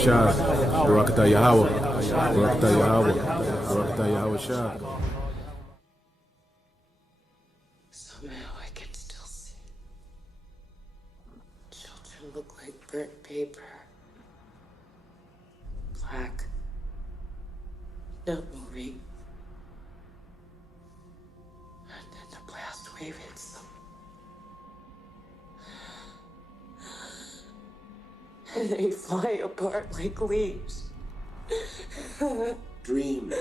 Shah, Barakatah Yahweh, Barakatah Yahweh, Barakatah Yahweh Shah. Somehow I can still see. Children look like burnt paper. Black. Not moving. And then the blast wave hits them. And they fly apart like leaves. Dreams.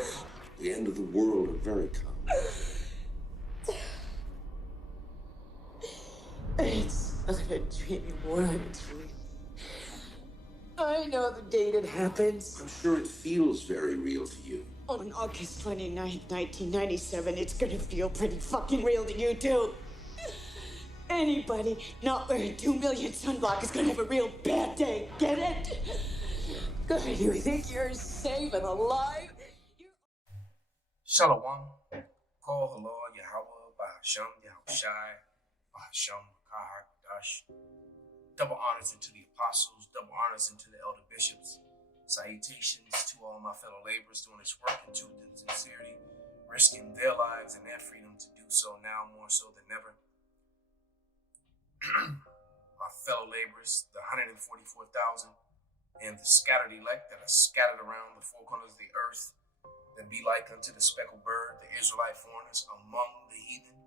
The end of the world are very common. It's not a dream anymore, it's real. I know the date it happens. I'm sure it feels very real to you. On August 29th, 1997, it's gonna feel pretty fucking real to you, too. Anybody not wearing 2 million sunblock is gonna have a real bad day. Get it? Good. You think you're safe and alive? Shalom. Call the Lord Yahweh, Bahasham, Yahushai, Bahasham, Kahakdash. Double honors into the apostles, double honors into the elder bishops. Salutations to all my fellow laborers doing this work in truth and sincerity, risking their lives and their freedom to do so now more so than ever. My fellow laborers, the 144,000 and the scattered elect that are scattered around the four corners of the earth, that be like unto the speckled bird, the Israelite foreigners among the heathen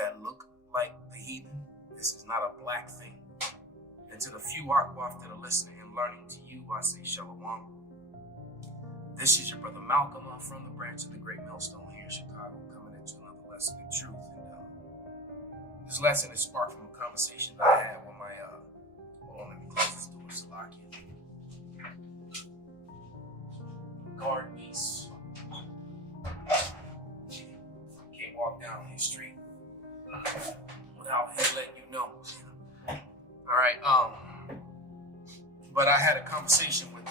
that look like the heathen. This is not a black thing. And to the few Akwaf that are listening and learning, to you I say Shalom. This is your brother Malcolm from the branch of the Great Millstone here in Chicago, coming into another lesson in truth. And this lesson is sparked from a conversation that I had with my, hold on, let me close this door, Salakia. Guard beasts. Can't walk down his street without him letting you know. All right, but I had a conversation with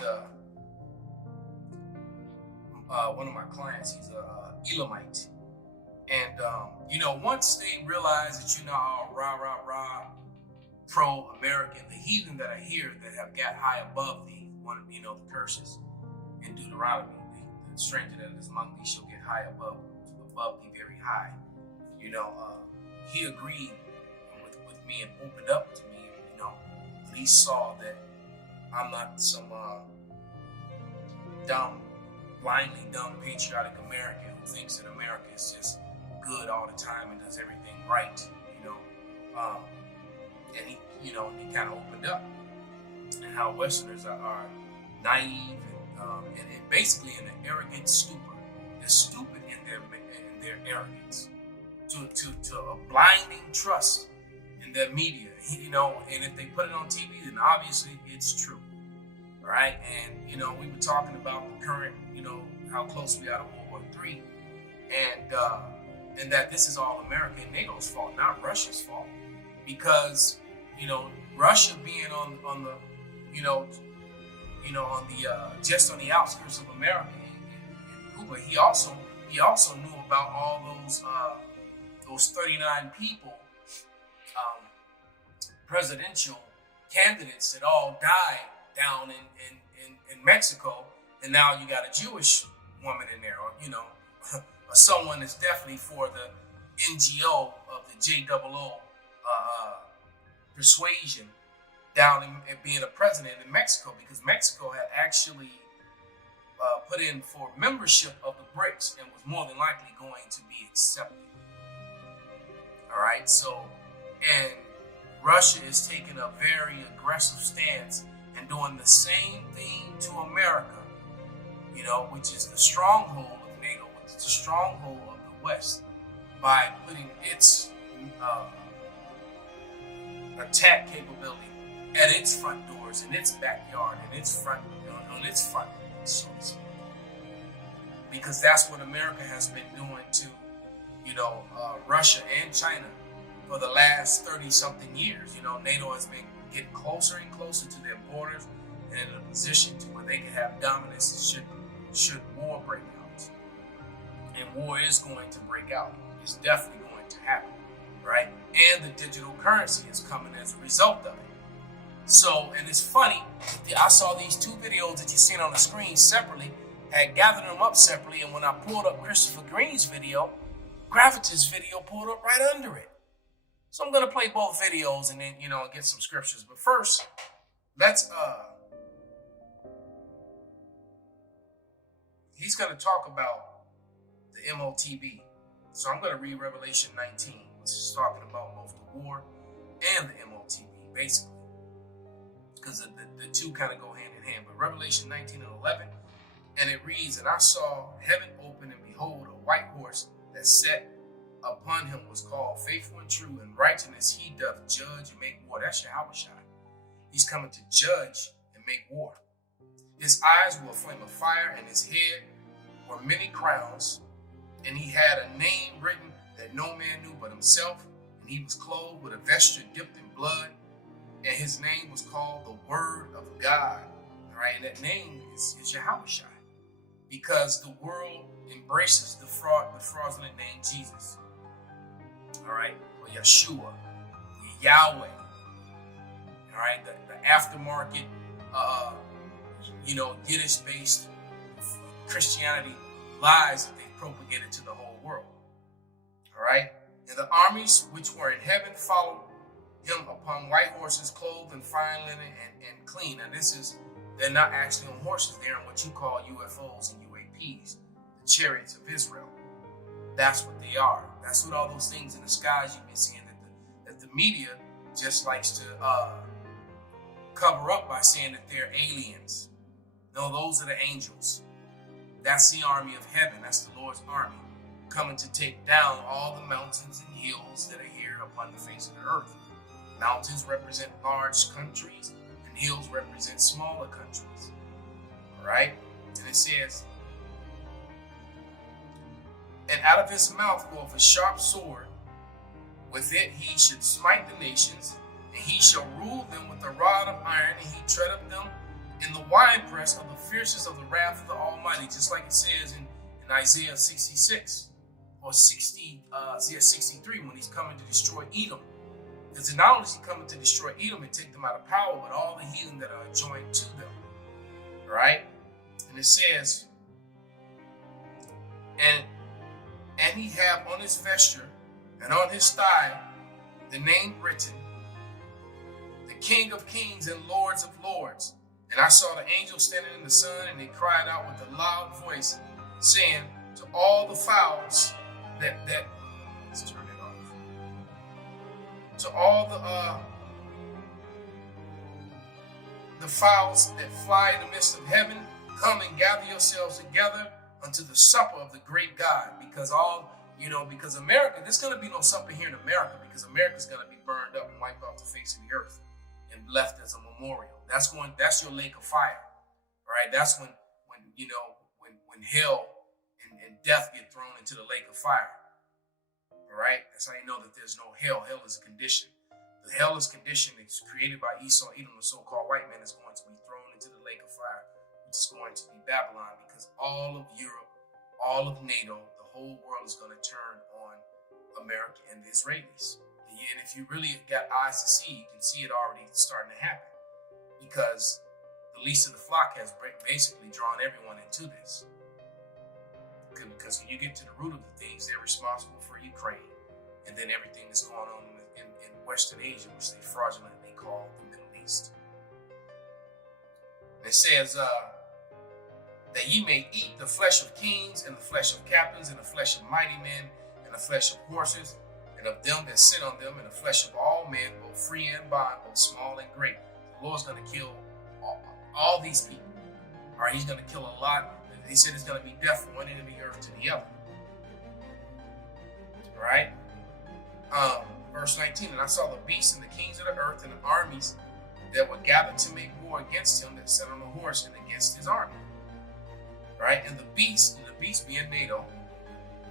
one of my clients. He's a Elamite. And, once they realize that you're not all rah, pro-American, the heathen that are here that have got high above the curses in Deuteronomy, the stranger that is among thee shall get high above thee very high. He agreed with me and opened up to me, at least saw that I'm not some blindly dumb patriotic American who thinks that America is just good all the time and does everything right, and he kind of opened up and how Westerners are naive and basically in an arrogant stupor. They're stupid in their arrogance to a blinding trust in their media, and if they put it on TV, then obviously it's true. All right, and we were talking about the current, how close we are to World War III, and that this is all America and NATO's fault, not Russia's fault, because Russia being on the just on the outskirts of America in Cuba, he also knew about all those 39 people, presidential candidates that all died down in Mexico, and now you got a Jewish woman in there, or someone that's definitely for the NGO of the JOO persuasion down in being a president in Mexico, because Mexico had actually put in for membership of the BRICS and was more than likely going to be accepted. All right, so, and Russia is taking a very aggressive stance and doing the same thing to America, which is the stronghold of NATO, which is the stronghold of the West, by putting its attack capability at its front doors, in its backyard, in its front, on its front, so to speak. Because that's what America has been doing to, Russia and China for the last 30-something years. NATO has been getting closer and closer to their borders and in a position to where they can have dominance should war break out. And war is going to break out. It's definitely going to happen, right? And the digital currency is coming as a result of it. So, and it's funny, I saw these two videos that you seen on the screen separately, had gathered them up separately, and when I pulled up Christopher Green's video, Gravit's video pulled up right under it. So I'm gonna play both videos and then, get some scriptures. But first, let's he's gonna talk about the MOTB. So I'm gonna read Revelation 19, which is talking about both the war and the MOTB, basically. Because the two kind of go hand in hand. But Revelation 19 and 11, and it reads, "And I saw heaven open, and behold, a white horse that sat upon him was called Faithful and True, and righteousness he doth judge and make war." That's Yahushua. He's coming to judge and make war. His eyes were a flame of fire, and his head were many crowns, and he had a name written that no man knew but himself, and he was clothed with a vesture dipped in blood, and his name was called the Word of God. All right, and that name is Yahushua, because the world embraces the fraudulent name Jesus. All right, or Yeshua, Yahweh. All right, the aftermarket, Yiddish-based Christianity lies that they propagated to the whole world. All right, and the armies which were in heaven followed him upon white horses, clothed in fine linen and clean. And they're not actually on horses, they're on what you call UFOs and UAPs, the chariots of Israel. That's what they are. That's what all those things in the skies you've been seeing that the media just likes to cover up by saying that they're aliens. No, those are the angels. That's the army of heaven. That's the Lord's army coming to take down all the mountains and hills that are here upon the face of the earth. Mountains represent large countries and hills represent smaller countries. All right? And it says, "And out of his mouth goeth a sharp sword. With it he should smite the nations, and he shall rule them with a rod of iron, and he treadeth them in the winepress of the fierceness of the wrath of the Almighty," just like it says in Isaiah 66 or 63 when he's coming to destroy Edom. Because not only is he coming to destroy Edom and take them out of power, but all the heathen that are joined to them. All right? And it says, and he have on his vesture and on his thigh the name written, the King of Kings and Lords of Lords. And I saw the angel standing in the sun, and they cried out with a loud voice, saying to all the fowls that let's turn it off. To all the fowls that fly in the midst of heaven, come and gather yourselves together unto the supper of the great God. Because because America, there's going to be no supper here in America, because America's going to be burned up and wiped off the face of the earth and left as a memorial. That's your lake of fire, right? That's when hell and death get thrown into the lake of fire. All right, that's how you know that there's no hell. Hell is a condition. The hell is condition that's created by Esau, Edom, the so-called white man, is going to be thrown into the lake of fire, which is going to be Babylon, because all of Europe, all of NATO, the whole world is going to turn on America and the Israelis. And if you really got eyes to see, you can see it already starting to happen, because the least of the flock has basically drawn everyone into this. Because when you get to the root of the things, they're responsible for Ukraine, and then everything that's going on in Western Asia, which they fraudulently call the Middle East. And it says that ye may eat the flesh of kings, and the flesh of captains, and the flesh of mighty men, and the flesh of horses, and of them that sit on them, and the flesh of all men, both free and bond, both small and great. The Lord's going to kill all these people. All right, he's going to kill a lot. He said it's going to be death from one end of the earth to the other. All right? Verse 19, "And I saw the beasts and the kings of the earth and the armies that were gathered to make war against him that sat on the horse and against his army." Right? And the beast being NATO,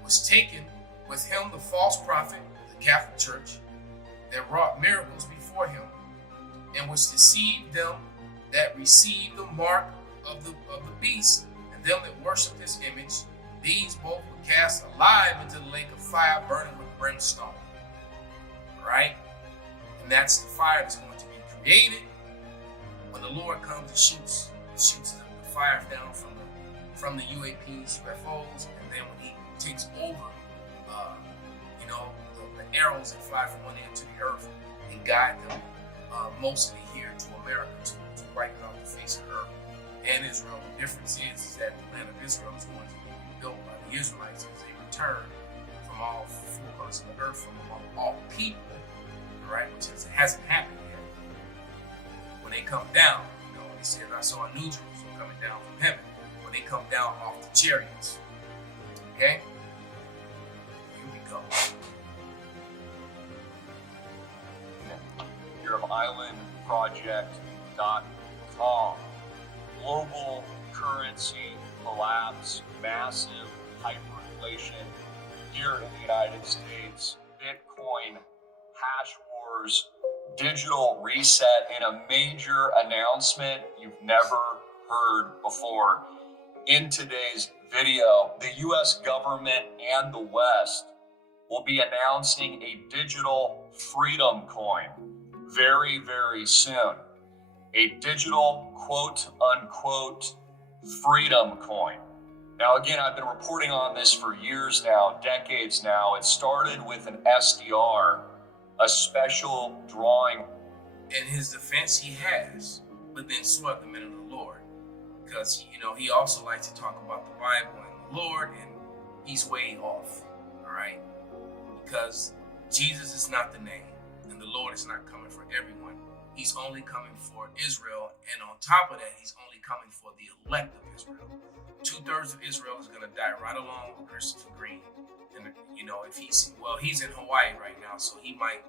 was taken with him the false prophet, the Catholic Church, that wrought miracles before him, and which deceived them that received the mark of the beast, and them that worship his image. These both were cast alive into the lake of fire, burning with brimstone. Right? And that's the fire that's going to be created when the Lord comes and shoots the fire down from the UAPs, UFOs, and then when he takes over, the arrows that fly from one end to the earth and guide them mostly here to America, to wipe out the face of the earth and Israel. The difference is that the land of Israel is going to be built by the Israelites as they return from all four corners of the earth, from among all people, right? Which hasn't happened yet. When they come down, he says, I saw a new Jerusalem coming down from heaven. When they come down off the chariots. Okay? Here we go. EuropeIslandProject.com. Global currency collapse, massive hyperinflation here in the United States, Bitcoin, hash wars, digital reset, and a major announcement you've never heard before. In today's video, the US government and the West will be announcing a digital freedom coin very, very soon. A digital quote unquote freedom coin. Now, again, I've been reporting on this for years now, decades now. It started with an SDR, a special drawing. In his defense, he has, but then so have the men of the Lord. Because, he also likes to talk about the Bible and the Lord, and he's way off, all right? Because Jesus is not the name, and the Lord is not coming for everyone. He's only coming for Israel, and on top of that, he's only coming for the elect of Israel. 2/3 of Israel is going to die right along with Christopher Green. And, if he's in Hawaii right now, so he might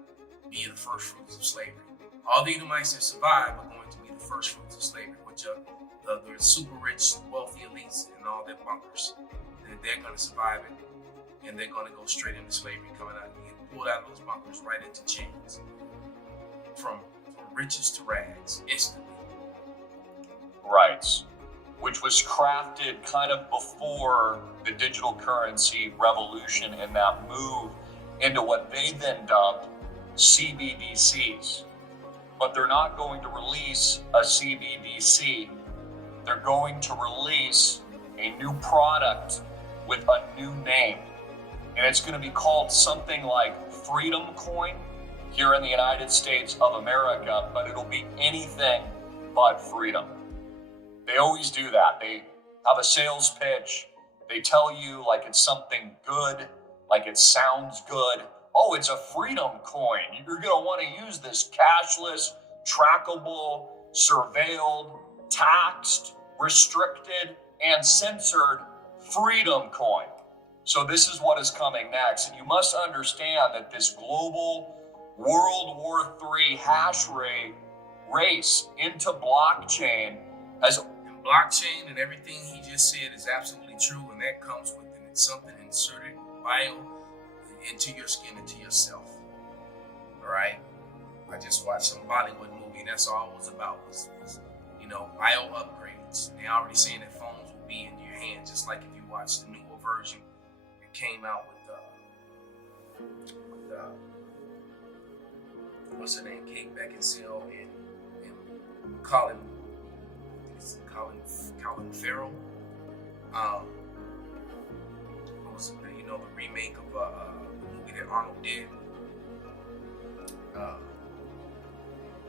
be the first fruits of slavery. All the Edomites that survive are going to be the first fruits of slavery, which are the super rich, wealthy elites and all their bunkers. They're going to survive it, and they're going to go straight into slavery, coming out and get pulled out of those bunkers right into chains. From riches to rags, instantly. Right. Which was crafted kind of before the digital currency revolution and that move into what they then dubbed CBDCs. But they're not going to release a CBDC. They're going to release a new product with a new name. And it's going to be called something like Freedom Coin here in the United States of America, but it'll be anything but freedom. They always do that. They have a sales pitch. They tell you like it's something good, like it sounds good. Oh, it's a freedom coin. You're going to want to use this cashless, trackable, surveilled, taxed, restricted, and censored freedom coin. So this is what is coming next. And you must understand that this global World War III hash rate race into blockchain has... And blockchain and everything he just said is absolutely true, and that comes with something inserted into your skin, into yourself. All right? I just watched some Bollywood movie, and that's all it was about, was bio upgrades. They already saying that phones will be in your hand, just like if you watch the newer version that came out with what's her name, Kate Beckinsale and Colin Farrell. What was the remake of the movie that Arnold did.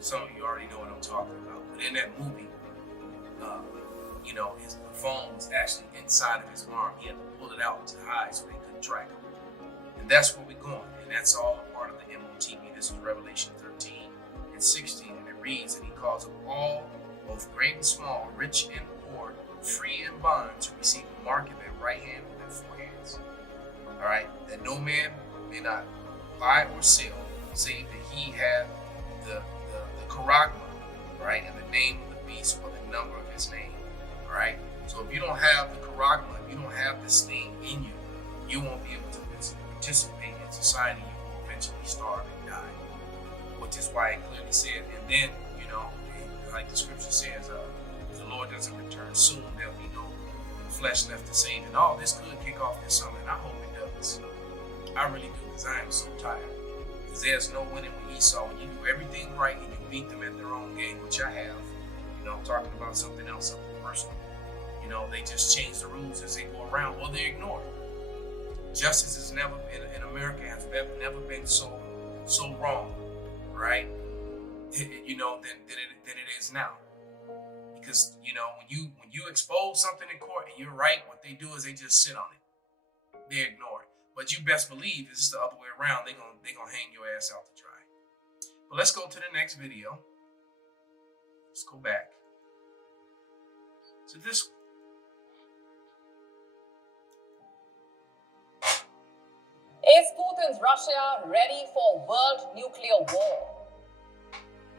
Some of you already know what I'm talking about. But in that movie, the phone was actually inside of his arm. He had to pull it out to hide so they couldn't track him. And that's where we're going. And that's all a part of the MOTB. This is Revelation 13 and 16. And it reads, and he calls them all, both great and small, rich and poor, free and bond, to receive the mark in their right hand and their foreheads. All right? That no man may not buy or sell, save that he have the charagma, right? And the name of the beast or the number of his name. All right? So if you don't have the charagma, if you don't have this thing in you, you won't be able to participate in society. You will eventually starve and die. Which is why it clearly said, and then, like the scripture says, if the Lord doesn't return soon, there'll be no flesh left to save. And all this could kick off this summer, and I hope it does. I really do, because I am so tired. Because there's no winning with Esau. When you do everything right and you beat them at their own game, which I have, I'm talking about something else, something personal. They just change the rules as they go around, or they ignore it. Justice has never in America has never been so wrong, right? Than it is now. Because when you expose something in court and you're right, what they do is they just sit on it. They ignore it. But you best believe it's the other way around. They're gonna hang your ass out to dry. But let's go to the next video. Let's go back to this one. Is Putin's Russia ready for world nuclear war?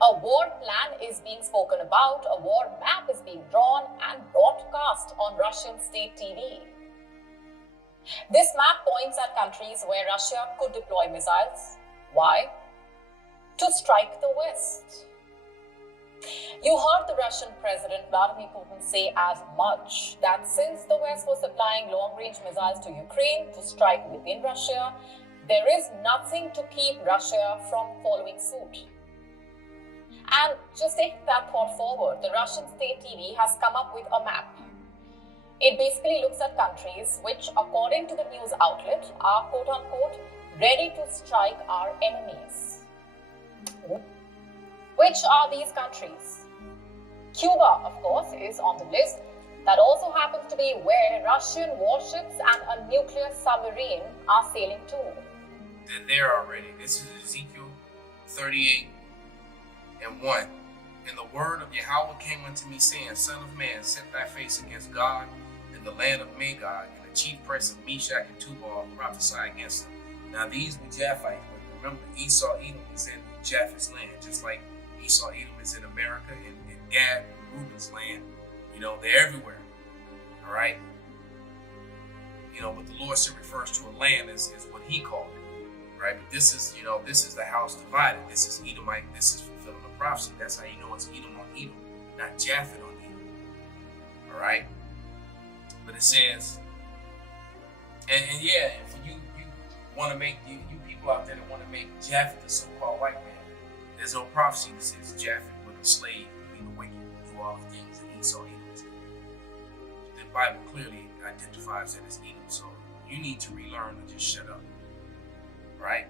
A war plan is being spoken about, a war map is being drawn and broadcast on Russian state TV. This map points at countries where Russia could deploy missiles. Why? To strike the West. You heard the Russian President Vladimir Putin say as much, that since the West was supplying long-range missiles to Ukraine to strike within Russia, there is nothing to keep Russia from following suit. And just taking that thought forward, the Russian state TV has come up with a map. It basically looks at countries which, according to the news outlet, are quote-unquote ready to strike our enemies. Which are these countries? Cuba, of course, is on the list. That also happens to be where Russian warships and a nuclear submarine are sailing to. They're there already. This is Ezekiel 38:1. And the word of Yahweh came unto me, saying, Son of man, set thy face against God in the land of Magog, and the chief prince of Meshach and Tubal prophesy against them. Now these were Japhites, but remember, Esau, Edom is in Japheth's land, just like Esau, Edom is in America, and Gad, Reuben's land. They're everywhere. All right? But the Lord still refers to a land as what he called it. Right? But this is the house divided. This is Edomite. This is fulfilling the prophecy. That's how you know it's Edom on Edom, not Japheth on Edom. All right? But it says, and yeah, if you want to make, you people out there that want to make Japheth the so-called white man, there's no prophecy that says Japheth was a slave, being the wicked, do all the things that Esau Edom. The Bible clearly identifies that as Edom, so you need to relearn and just shut up. Right?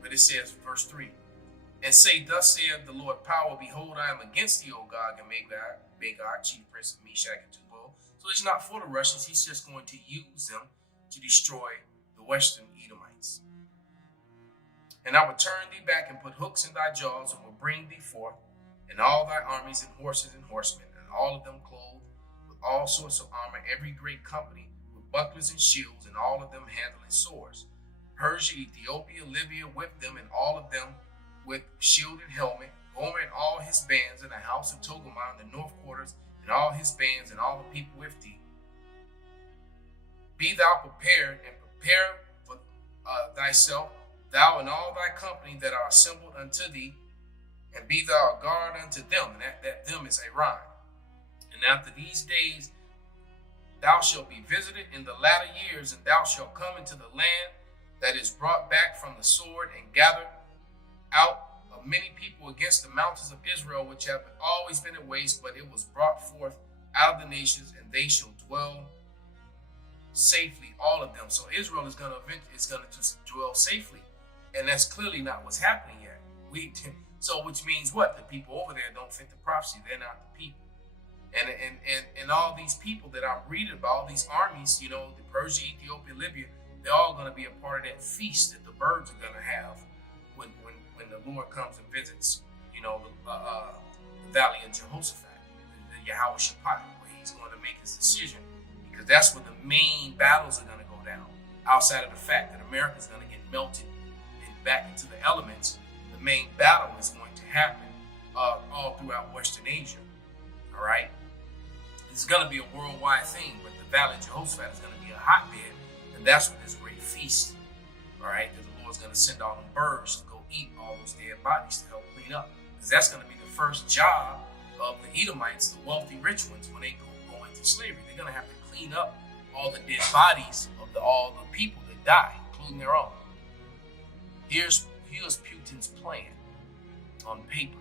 But it says, verse 3, and say, Thus saith the Lord power, behold, I am against thee, O Gog and Magog, chief prince of Meshach and Tubal. So it's not for the Russians, he's just going to use them to destroy the western Edomites. And I will turn thee back and put hooks in thy jaws, and will bring thee forth, and all thy armies and horses and horsemen, and all of them clothed with all sorts of armor, every great company with bucklers and shields, and all of them handling swords. Persia, Ethiopia, Libya with them, and all of them with shield and helmet. Gomer and all his bands, and the house of Togarmah in the north quarters, and all his bands, and all the people with thee. Be thou prepared, and prepare for thyself, thou and all thy company that are assembled unto thee, and be thou a guard unto them. And that them is Iran. And after these days thou shalt be visited in the latter years, and thou shalt come into the land that is brought back from the sword, and gathered out of many people against the mountains of Israel, which have always been a waste, but it was brought forth out of the nations, and they shall dwell safely, all of them. So Israel is going to dwell safely, and that's clearly not what's happening yet. Which means what? The people over there don't fit the prophecy. They're not the people. And all these people that I'm reading about, all these armies, the Persia, Ethiopia, Libya, they're all going to be a part of that feast that the birds are going to have when the Lord comes and visits, the valley of Jehoshaphat, the Yahweh Shaphat, where he's going to make his decision, because that's where the main battles are going to go down. Outside of the fact that America is going to get melted and back into the elements, the main battle is going to happen all throughout Western Asia. All right, it's going to be a worldwide thing, but the valley of Jehoshaphat is going to be a hotbed. And that's what this great feast, all right, that the Lord's going to send all them birds to go eat all those dead bodies to help clean up. Because that's going to be the first job of the Edomites, the wealthy rich ones, when they go into slavery. They're going to have to clean up all the dead bodies of all the people that die, including their own. Here's Putin's plan on paper.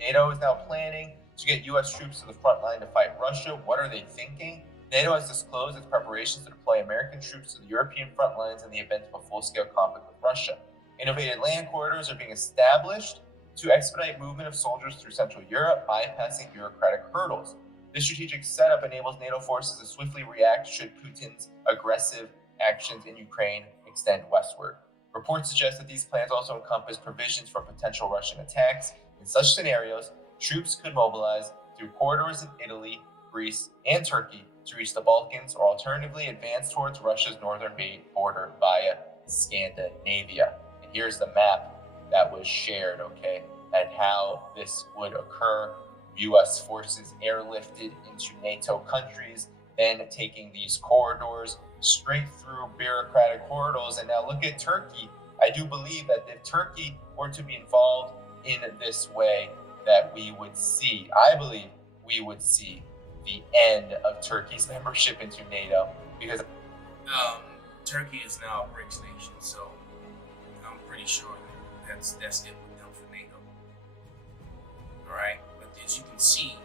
NATO is now planning to get U.S. troops to the front line to fight Russia. What are they thinking? NATO has disclosed its preparations to deploy American troops to the European front lines in the event of a full-scale conflict with Russia. Innovative land corridors are being established to expedite movement of soldiers through Central Europe, bypassing bureaucratic hurdles. This strategic setup enables NATO forces to swiftly react should Putin's aggressive actions in Ukraine extend westward. Reports suggest that these plans also encompass provisions for potential Russian attacks. In such scenarios, troops could mobilize through corridors in Italy, Greece, and Turkey to reach the Balkans, or alternatively advance towards Russia's northern border via Scandinavia. And here's the map that was shared, and how this would occur. U.S. forces airlifted into NATO countries, then taking these corridors straight through bureaucratic corridors. And now look at Turkey. I do believe that if Turkey were to be involved in this way, that we would see, I believe we would see the end of Turkey's membership into NATO, because Turkey is now a BRICS nation, so I'm pretty sure that's it with them for NATO. All right, but as you can see,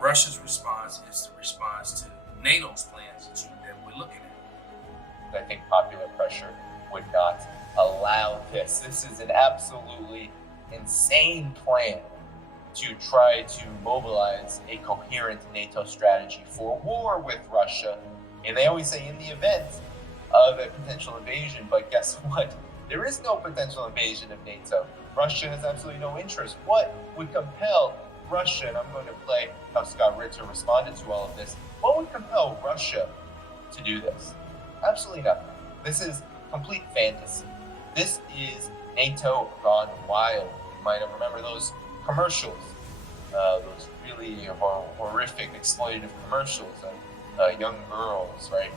Russia's response is the response to NATO's plans that we're looking at. I think popular pressure would not allow this. This is an absolutely insane plan to try to mobilize a coherent NATO strategy for war with Russia. And they always say in the event of a potential invasion, but guess what? There is no potential invasion of NATO. Russia has absolutely no interest. What would compel Russia, and I'm going to play how Scott Ritter responded to all of this, what would compel Russia to do this? Absolutely nothing. This is complete fantasy. This is NATO gone wild. You might have remembered those commercials, those really horrific, exploitative commercials of young girls, right,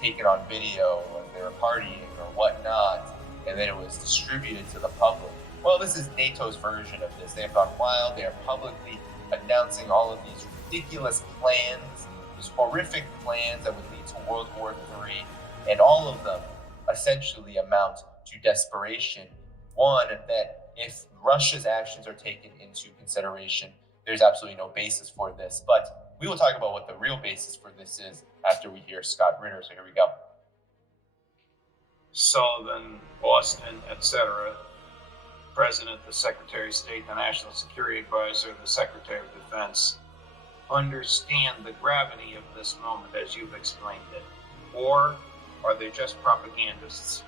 taken on video when they were partying or whatnot, and then it was distributed to the public. Well, this is NATO's version of this. They have gone wild. They are publicly announcing all of these ridiculous plans, these horrific plans that would lead to World War III, and all of them essentially amount to desperation. One, that if Russia's actions are taken into consideration, there's absolutely no basis for this. But we will talk about what the real basis for this is after we hear Scott Ritter. So here we go. Sullivan, Boston, etc., President, the Secretary of State, the National Security Advisor, the Secretary of Defense, understand the gravity of this moment as you've explained it? Or are they just propagandists?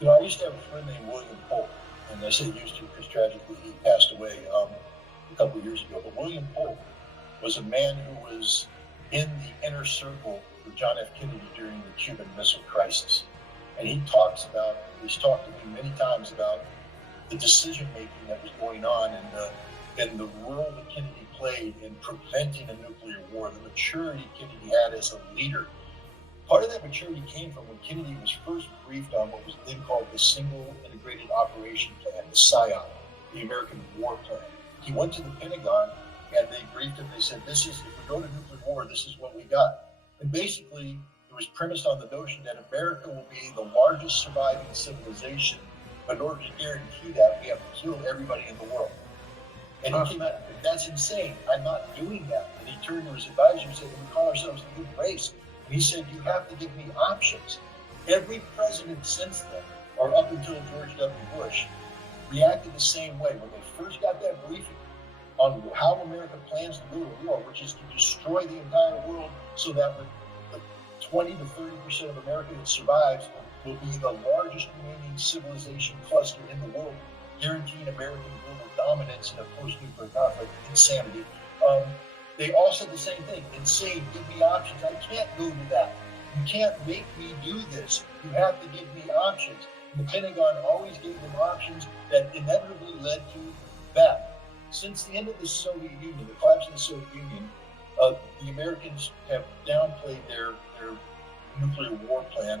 You know, I used to have a friend named William Polk, and I say used to because tragically he passed away a couple of years ago. But William Polk was a man who was in the inner circle with John F. Kennedy during the Cuban Missile Crisis. And he's talked to me many times about the decision-making that was going on and the role that Kennedy played in preventing a nuclear war, the maturity Kennedy had as a leader. Part of that maturity came from when Kennedy was first briefed on what was then called the Single Integrated Operation Plan, the SIOP, the American War Plan. He went to the Pentagon and they briefed him. They said, if we go to nuclear war, this is what we got. And basically, it was premised on the notion that America will be the largest surviving civilization. But in order to guarantee that, we have to kill everybody in the world. And he came out, that's insane. I'm not doing that. And he turned to his advisor and said, we call ourselves the human race. And he said, you have to give me options. Every president since then, or up until George W. Bush, reacted the same way. When they first got that briefing on how America plans to go to war, which is to destroy the entire world so that the 20 to 30% of America that survives will be the largest remaining civilization cluster in the world, guaranteeing American global dominance in a post-nuclear conflict. Insanity. They all said the same thing. Insane. Give me options. I can't go to that. You can't make me do this. You have to give me options. And the Pentagon always gave them options that inevitably led to that. Since the end of the Soviet Union, the collapse of the Soviet Union, the Americans have downplayed their nuclear war plan.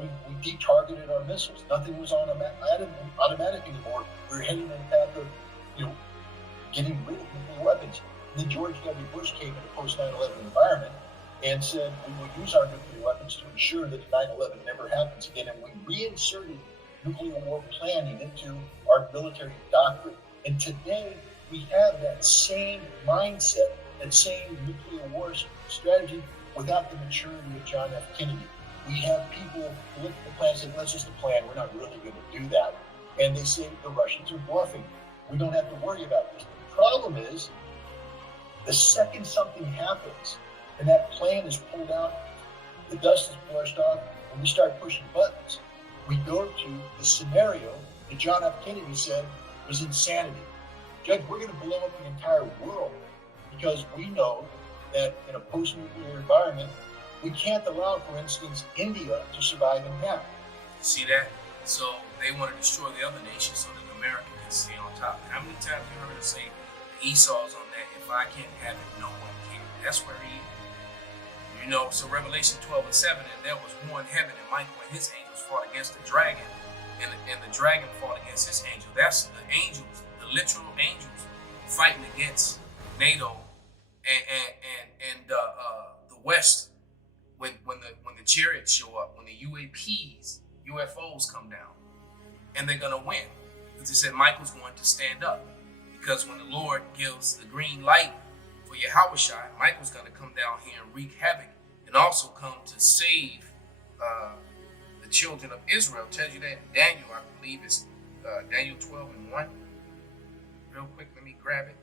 We de-targeted our missiles. Nothing was automatic anymore. We were heading in the path of, getting rid of nuclear weapons. And then George W. Bush came in a post 9/11 environment and said we will use our nuclear weapons to ensure that 9/11 never happens again. And we reinserted nuclear war planning into our military doctrine. And today, we have that same mindset, that same nuclear war strategy without the maturity of John F. Kennedy. We have people who look at the plan and say, that's just a plan, we're not really going to do that. And they say the Russians are bluffing. We don't have to worry about this. The problem is, the second something happens and that plan is pulled out, the dust is brushed off, and we start pushing buttons, we go to the scenario that John F. Kennedy said was insanity. Judge, we're going to blow up the entire world because we know that in a post-nuclear environment, we can't allow, for instance, India to survive in half. See that? So they want to destroy the other nations so that America can stay on top. How many times you heard us say Esau's on that? If I can't have it, no one can. That's where he is. You know, so Revelation 12:7, and there was war in heaven, and Michael and his angels fought against the dragon, and the dragon fought against his angel. That's the angels, the literal angels, fighting against NATO and the West. When the chariots show up, when the UFOs come down, and they're gonna win, because he said Michael's going to stand up, because when the Lord gives the green light for Yahushua, Michael's gonna come down here and wreak havoc, and also come to save the children of Israel. It tells you that in Daniel, I believe it's Daniel 12:1. Real quick, let me grab it.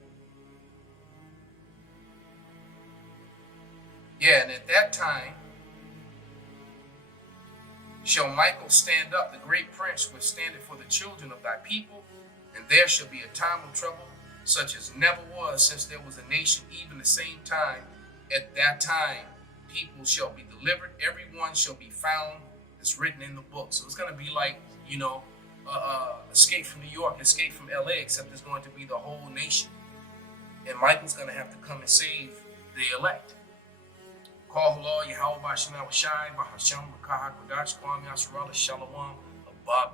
Yeah, and at that time shall Michael stand up, the great prince, which standeth for the children of thy people, and there shall be a time of trouble, such as never was since there was a nation, even the same time. At that time, people shall be delivered, everyone shall be found that's written in the book. So it's going to be like, you know, Escape from New York, Escape from LA, except it's going to be the whole nation. And Michael's going to have to come and save the elect. Call Halal, Yahweh, Bashim, Awashai, Bahasham, Rakah, Kodash, Kwam, Yasrala, Shalom, Abab.